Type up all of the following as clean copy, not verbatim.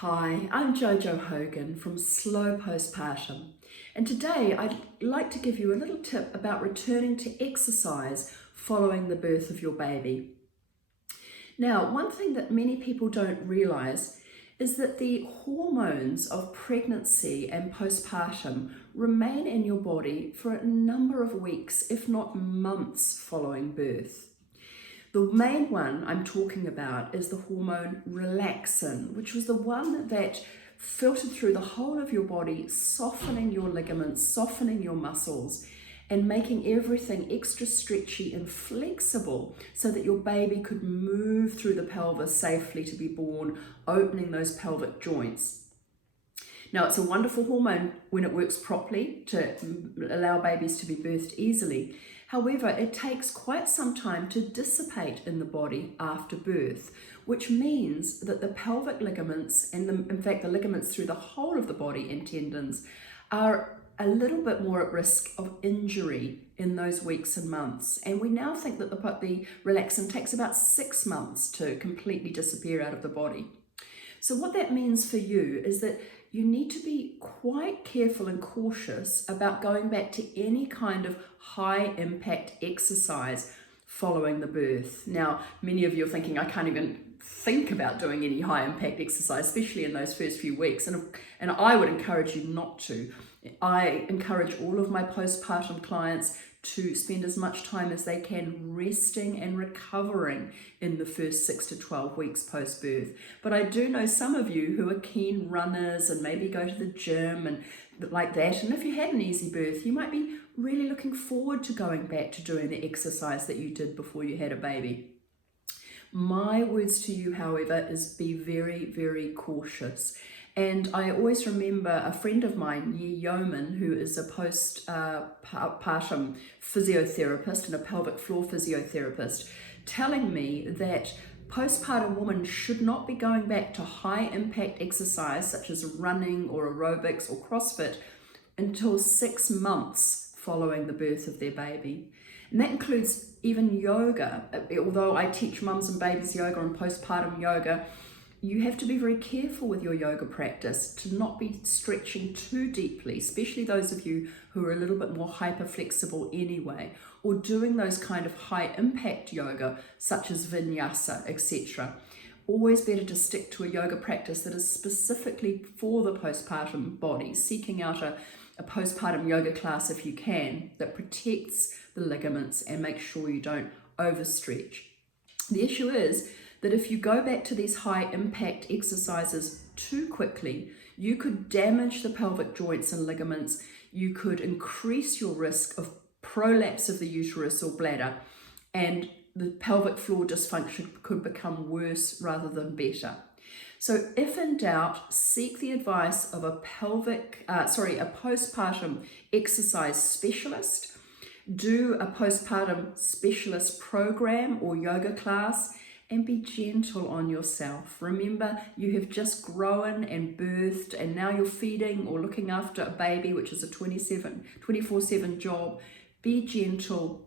Hi, I'm Jojo Hogan from Slow Postpartum, and today I'd like to give you a little tip about returning to exercise following the birth of your baby. Now, one thing that many people don't realise is that the hormones of pregnancy and postpartum remain in your body for a number of weeks, if not months, following birth. The main one I'm talking about is the hormone Relaxin, which was the one that filtered through the whole of your body, softening your ligaments, softening your muscles, and making everything extra stretchy and flexible so that your baby could move through the pelvis safely to be born, opening those pelvic joints. Now, it's a wonderful hormone when it works properly to allow babies to be birthed easily. However, it takes quite some time to dissipate in the body after birth, which means that the pelvic ligaments and in fact the ligaments through the whole of the body and tendons are a little bit more at risk of injury in those weeks and months. And we now think that the relaxin takes about 6 months to completely disappear out of the body. So what that means for you is that you need to be quite careful and cautious about going back to any kind of high impact exercise following the birth. Now, many of you are thinking, I can't even think about doing any high impact exercise, especially in those first few weeks. And I would encourage you not to. I encourage all of my postpartum clients to spend as much time as they can resting and recovering in the first 6 to 12 weeks post-birth. But I do know some of you who are keen runners and maybe go to the gym and like that. And if you had an easy birth, you might be really looking forward to going back to doing the exercise that you did before you had a baby. My words to you, however, is be very, very cautious. And I always remember a friend of mine, Yi Yeoman, who is a postpartum physiotherapist and a pelvic floor physiotherapist, telling me that postpartum women should not be going back to high impact exercise such as running or aerobics or CrossFit until 6 months following the birth of their baby. And that includes even yoga. Although I teach mums and babies yoga and postpartum yoga, you have to be very careful with your yoga practice to not be stretching too deeply, especially those of you who are a little bit more hyper flexible anyway, or doing those kind of high impact yoga such as vinyasa, etc. Always better to stick to a yoga practice that is specifically for the postpartum body, seeking out a postpartum yoga class if you can, that protects the ligaments and makes sure you don't overstretch. The issue is that if you go back to these high impact exercises too quickly, you could damage the pelvic joints and ligaments, you could increase your risk of prolapse of the uterus or bladder, and the pelvic floor dysfunction could become worse rather than better. So if in doubt, seek the advice of a postpartum exercise specialist. Do a postpartum specialist program or yoga class, and be gentle on yourself. Remember, you have just grown and birthed, and now you're feeding or looking after a baby, which is a 24/7 job. Be gentle,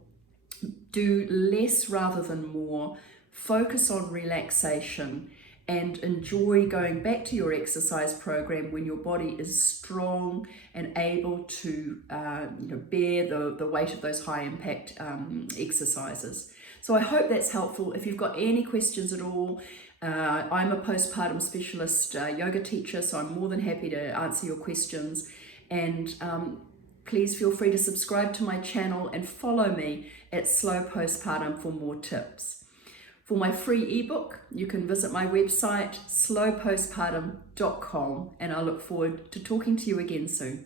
do less rather than more, focus on relaxation, and enjoy going back to your exercise program when your body is strong and able to bear the weight of those high impact exercises. So I hope that's helpful. If you've got any questions at all, I'm a postpartum specialist yoga teacher, so I'm more than happy to answer your questions. And please feel free to subscribe to my channel and follow me at Slow Postpartum for more tips. For my free ebook, you can visit my website, slowpostpartum.com, and I look forward to talking to you again soon.